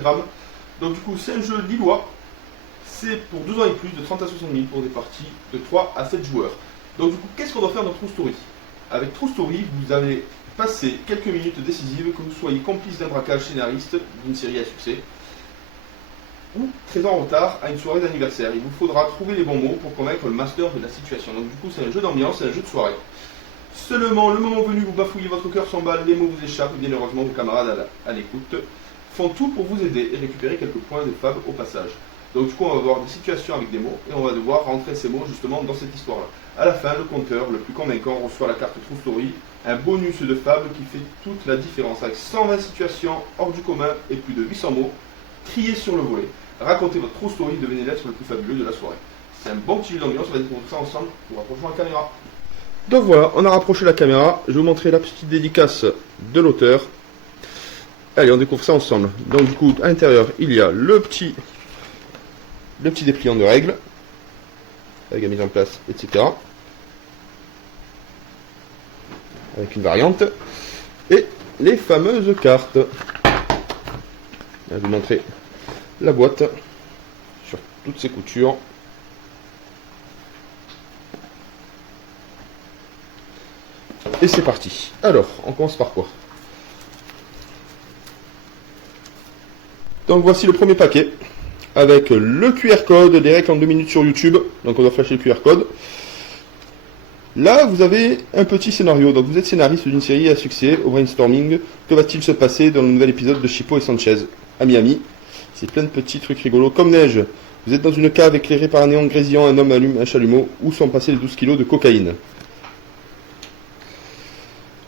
Instagram. Donc du coup, c'est un jeu lillois. C'est pour 12 ans et plus, de 30 à 60 000 pour des parties de 3 à 7 joueurs. Donc du coup, qu'est-ce qu'on doit faire dans True Story? Avec True Story, vous allez passer quelques minutes décisives, que vous soyez complice d'un braquage, scénariste d'une série à succès, ou très en retard à une soirée d'anniversaire. Il vous faudra trouver les bons mots pour convaincre le master de la situation. Donc du coup, c'est un jeu d'ambiance, c'est un jeu de soirée. Seulement, le moment venu, vous bafouillez, votre cœur s'emballe, les mots vous échappent, bien heureusement, vos camarades à l'écoute font tout pour vous aider et récupérer quelques points de fab au passage. Donc du coup, on va avoir des situations avec des mots et on va devoir rentrer ces mots justement dans cette histoire-là. À la fin, le compteur le plus convaincant reçoit la carte True Story, un bonus de fable qui fait toute la différence. Avec 120 situations hors du commun et plus de 800 mots, triés sur le volet. Racontez votre True Story, devenez l'être le plus fabuleux de la soirée. C'est un bon petit jeu d'ambiance, on va découvrir ça ensemble pour rapprocher la caméra. Donc voilà, on a rapproché la caméra, je vais vous montrer la petite dédicace de l'auteur. Allez, on découvre ça ensemble. Donc du coup, à l'intérieur, il y a le petit dépliant de règles, avec la mise en place, etc. Avec une variante. Et les fameuses cartes. Je vais vous montrer la boîte sur toutes ses coutures. Et c'est parti. Alors, on commence par quoi? Donc voici le premier paquet, avec le QR code, des règles en 2 minutes sur YouTube. Donc on doit flasher le QR code. Là, vous avez un petit scénario. Donc vous êtes scénariste d'une série à succès au brainstorming. Que va-t-il se passer dans le nouvel épisode de Chippo et Sanchez à Miami? C'est plein de petits trucs rigolos comme neige. Vous êtes dans une cave éclairée par un néon grésillant, un homme allume un chalumeau. Où sont passés les 12 kilos de cocaïne?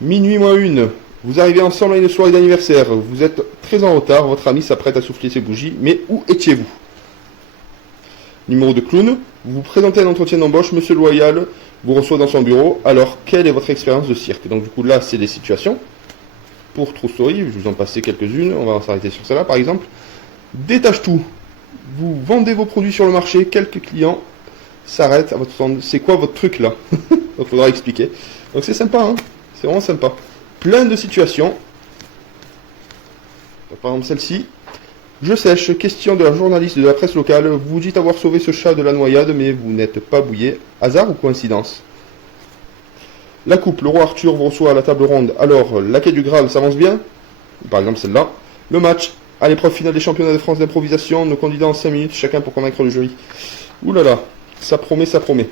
Minuit moins une. Vous arrivez ensemble à une soirée d'anniversaire. Vous êtes très en retard. Votre ami s'apprête à souffler ses bougies. Mais où étiez-vous? Numéro de clown. Vous vous présentez à un entretien d'embauche. Monsieur Loyal vous reçoit dans son bureau. Alors, quelle est votre expérience de cirque? Donc, du coup, là, c'est des situations. Pour True Story, je vous en passer quelques-unes. On va s'arrêter sur celle-là, par exemple. Détache tout. Vous vendez vos produits sur le marché. Quelques clients s'arrêtent à votre stand. C'est quoi votre truc, là? Donc, il faudra expliquer. Donc, c'est sympa, hein. C'est vraiment sympa. Plein de situations. Par exemple, celle-ci. Je sèche, question de la journaliste de la presse locale. Vous dites avoir sauvé ce chat de la noyade, mais vous n'êtes pas bouillé. Hasard ou coïncidence? La coupe, le roi Arthur vous reçoit à la table ronde. Alors, la quête du Graal s'avance bien? Par exemple, celle-là. Le match, à l'épreuve finale des championnats de France d'improvisation. Nos candidats en 5 minutes, chacun pour convaincre le jury. Ouh là là, ça promet, ça promet.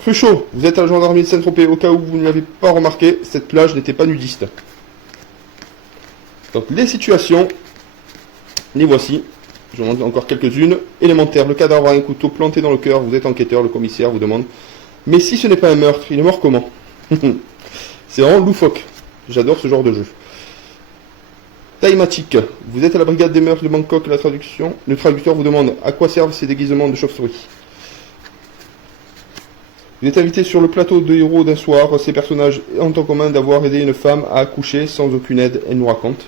Cruchot, vous êtes à la gendarmerie de Saint-Tropez. Au cas où vous ne l'avez pas remarqué, cette plage n'était pas nudiste. Donc, les situations. Les voici. Je vous montre encore quelques-unes. Élémentaire, le cadavre a un couteau planté dans le cœur. Vous êtes enquêteur, le commissaire vous demande. Mais si ce n'est pas un meurtre, il est mort comment? C'est vraiment loufoque. J'adore ce genre de jeu. Thaïmatique. Vous êtes à la brigade des meurtres de Bangkok, la traduction. Le traducteur vous demande à quoi servent ces déguisements de chauve-souris. Vous êtes invité sur le plateau de héros d'un soir. Ces personnages ont en commun d'avoir aidé une femme à accoucher sans aucune aide. Elle nous raconte.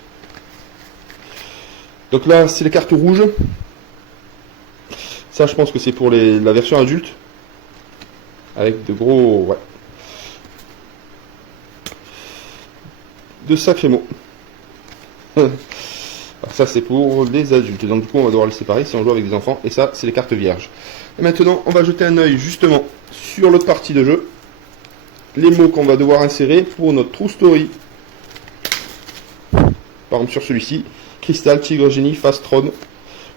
Donc là, c'est les cartes rouges. Ça, je pense que c'est pour la version adulte. Avec de gros... Ouais. De sacrés mots. Alors ça, c'est pour les adultes. Donc du coup, on va devoir les séparer si on joue avec des enfants. Et ça, c'est les cartes vierges. Et maintenant, on va jeter un œil justement sur l'autre partie de jeu. Les mots qu'on va devoir insérer pour notre True Story. Par exemple, sur celui-ci. Cristal, Tigre, Génie, Fast Throne,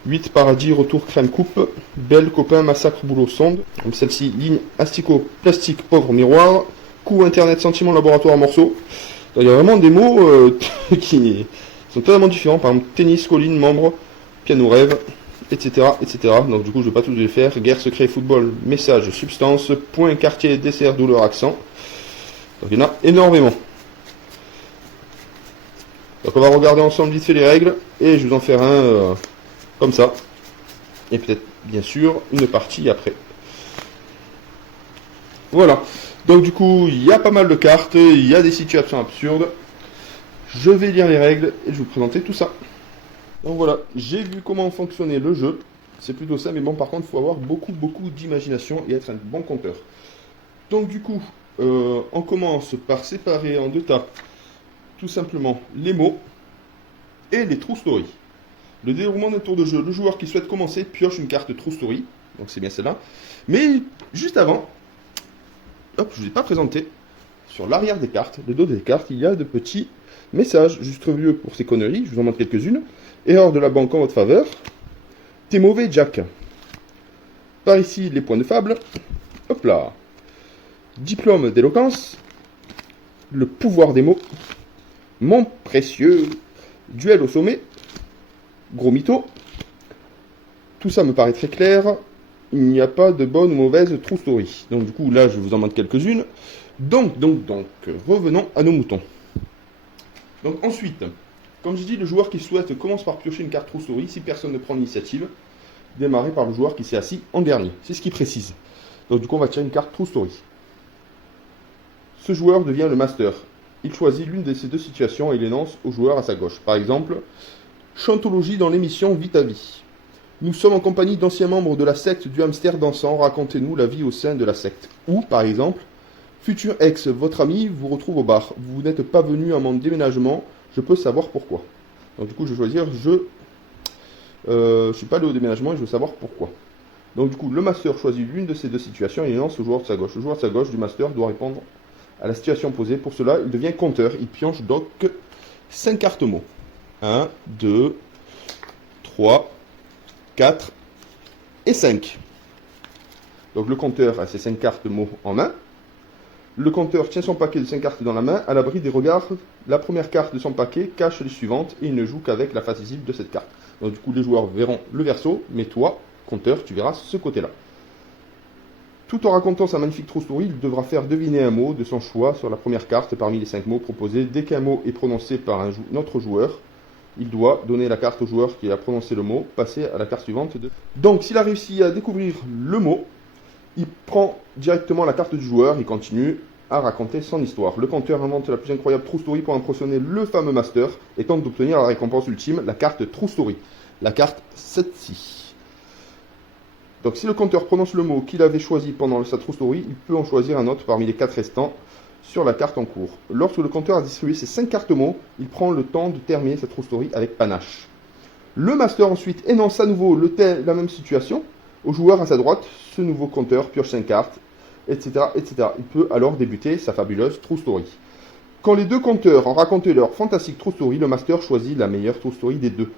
8, Paradis, Retour, Crème, Coupe, Belle, Copain, Massacre, Boulot, Sonde, comme celle-ci, Ligne, Asticot, Plastique, Pauvre, Miroir, Coup, Internet, Sentiment, Laboratoire, Morceau. Donc, il y a vraiment des mots qui sont totalement différents, par exemple, Tennis, Colline, Membre, Piano, Rêve, etc., etc. Donc du coup, je ne vais pas tous les faire. Guerre, Secret, Football, Message, Substance, Point, Quartier, Dessert, Douleur, Accent. Donc il y en a énormément. Donc on va regarder ensemble vite fait les règles et je vais en faire un comme ça. Et peut-être bien sûr une partie après. Voilà. Donc du coup il y a pas mal de cartes, il y a des situations absurdes. Je vais lire les règles et je vais vous présenter tout ça. Donc voilà, j'ai vu comment fonctionnait le jeu. C'est plutôt ça, mais bon par contre il faut avoir beaucoup d'imagination et être un bon conteur. Donc du coup, on commence par séparer en deux tas tout simplement les mots. et les True Story. Le déroulement d'un tour de jeu, le joueur qui souhaite commencer pioche une carte True Story, donc c'est bien celle-là. Mais juste avant, hop, je ne vous ai pas présenté, sur l'arrière des cartes, le dos des cartes, il y a de petits messages, juste mieux pour ces conneries, je vous en montre quelques-unes. Erreur de la banque en votre faveur, t'es mauvais Jack. Par ici, les points de fable, hop là, diplôme d'éloquence, le pouvoir des mots, mon précieux, duel au sommet, gros mytho. Tout ça me paraît très clair. Il n'y a pas de bonne ou mauvaise true story. Donc du coup, là, je vous en montre quelques-unes. Donc, revenons à nos moutons. Donc ensuite, comme je dis, le joueur qui souhaite commence par piocher une carte true story. Si personne ne prend l'initiative, démarrer par le joueur qui s'est assis en dernier. C'est ce qui précise. Donc du coup, on va tirer une carte true story. Ce joueur devient le master. Il choisit l'une de ces deux situations et l'énonce au joueur à sa gauche. Par exemple, chantologie dans l'émission Vie ta vie. Nous sommes en compagnie d'anciens membres de la secte du hamster dansant. Racontez-nous la vie au sein de la secte. Ou, par exemple, futur ex, votre ami vous retrouve au bar. Vous n'êtes pas venu à mon déménagement. Je peux savoir pourquoi. Donc du coup, je vais choisir je suis pas allé au déménagement et je veux savoir pourquoi. Donc du coup, le master choisit l'une de ces deux situations et lance au joueur de sa gauche. Le joueur de sa gauche du master doit répondre à la situation posée. Pour cela, il devient compteur. Il pioche donc 5 cartes mots. 1, 2, 3, 4 et 5. Donc le compteur a ses 5 cartes mots en main. Le compteur tient son paquet de 5 cartes dans la main. À l'abri des regards, la première carte de son paquet cache les suivantes et il ne joue qu'avec la face visible de cette carte. Donc du coup, les joueurs verront le verso, mais toi, compteur, tu verras ce côté-là. Tout en racontant sa magnifique true story, il devra faire deviner un mot de son choix sur la première carte parmi les 5 mots proposés. Dès qu'un mot est prononcé par un autre joueur, il doit donner la carte au joueur qui a prononcé le mot, passer à la carte suivante. Donc s'il a réussi à découvrir le mot, il prend directement la carte du joueur, il continue à raconter son histoire. Le compteur invente la plus incroyable true story pour impressionner le fameux master et tente d'obtenir la récompense ultime, la carte true story, la carte 7-6. Donc si le compteur prononce le mot qu'il avait choisi pendant sa true story, il peut en choisir un autre parmi les 4 restants sur la carte en cours. Lorsque le compteur a distribué ses 5 cartes mots, il prend le temps de terminer sa true story avec panache. Le master ensuite énonce à nouveau la même situation au joueur à sa droite. Ce nouveau compteur pioche 5 cartes, etc., etc. Il peut alors débuter sa fabuleuse true story. Quand les deux compteurs ont raconté leur fantastique true story, le master choisit la meilleure true story des deux,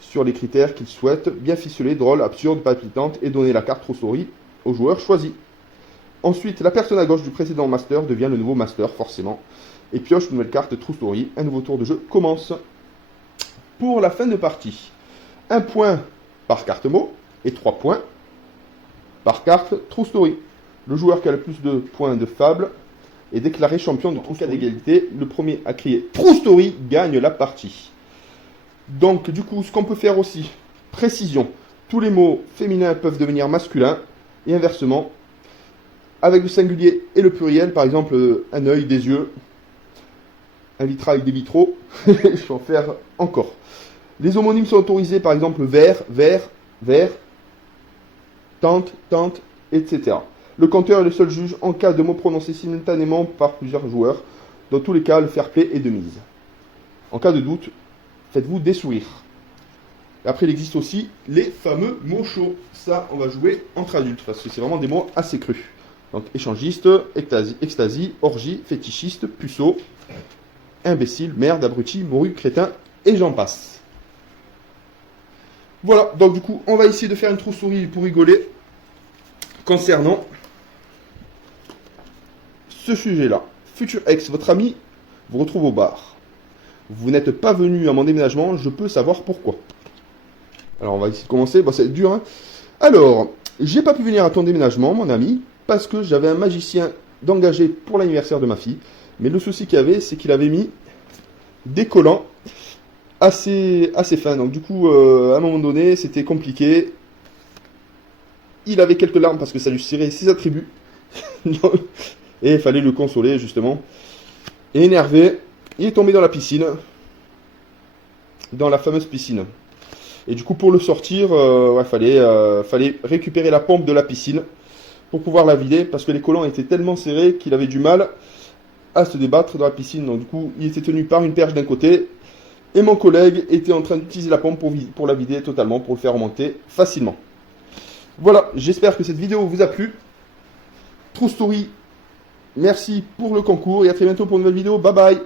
sur les critères qu'il souhaite, bien ficelée, drôle, absurde, palpitante, et donner la carte true story au joueur choisi. Ensuite, la personne à gauche du précédent master devient le nouveau master, forcément, et pioche une nouvelle carte true story. Un nouveau tour de jeu commence. Pour la fin de partie, 1 point par carte mot et 3 points par carte true story. Le joueur qui a le plus de points de fable est déclaré champion de true story. En cas d'égalité, le premier à crier true story gagne la partie. Donc du coup, ce qu'on peut faire aussi, précision, tous les mots féminins peuvent devenir masculins, et inversement, avec le singulier et le pluriel, par exemple un œil, des yeux, un vitrail, des vitraux, je vais en faire encore. Les homonymes sont autorisés, par exemple vert, vert, vert, tante, tante, etc. Le compteur est le seul juge en cas de mots prononcés simultanément par plusieurs joueurs. Dans tous les cas, le fair play est de mise. En cas de doute, faites-vous des sourires. Après, il existe aussi les fameux mots chauds. Ça, on va jouer entre adultes, parce que c'est vraiment des mots assez crus. Donc, échangiste, extasie, orgie, fétichiste, puceau, imbécile, merde, abruti, morue, crétin, et j'en passe. Voilà, donc du coup, on va essayer de faire une true story pour rigoler concernant ce sujet-là. Futur ex, votre ami vous retrouve au bar. Vous n'êtes pas venu à mon déménagement, je peux savoir pourquoi. Alors, on va essayer de commencer. Bon, c'est dur, hein. Alors, j'ai pas pu venir à ton déménagement, mon ami, parce que j'avais un magicien d'engager pour l'anniversaire de ma fille. Mais le souci qu'il y avait, c'est qu'il avait mis des collants assez fins. Donc, du coup, à un moment donné, c'était compliqué. Il avait quelques larmes parce que ça lui serrait ses attributs. Et il fallait le consoler, justement. Et énervé, il est tombé dans la piscine. Dans la fameuse piscine. Et du coup, pour le sortir, fallait récupérer la pompe de la piscine pour pouvoir la vider, parce que les collants étaient tellement serrés qu'il avait du mal à se débattre dans la piscine. Donc du coup, il était tenu par une perche d'un côté et mon collègue était en train d'utiliser la pompe pour la vider totalement, pour le faire remonter facilement. Voilà, j'espère que cette vidéo vous a plu. True Story, merci pour le concours et à très bientôt pour une nouvelle vidéo. Bye bye.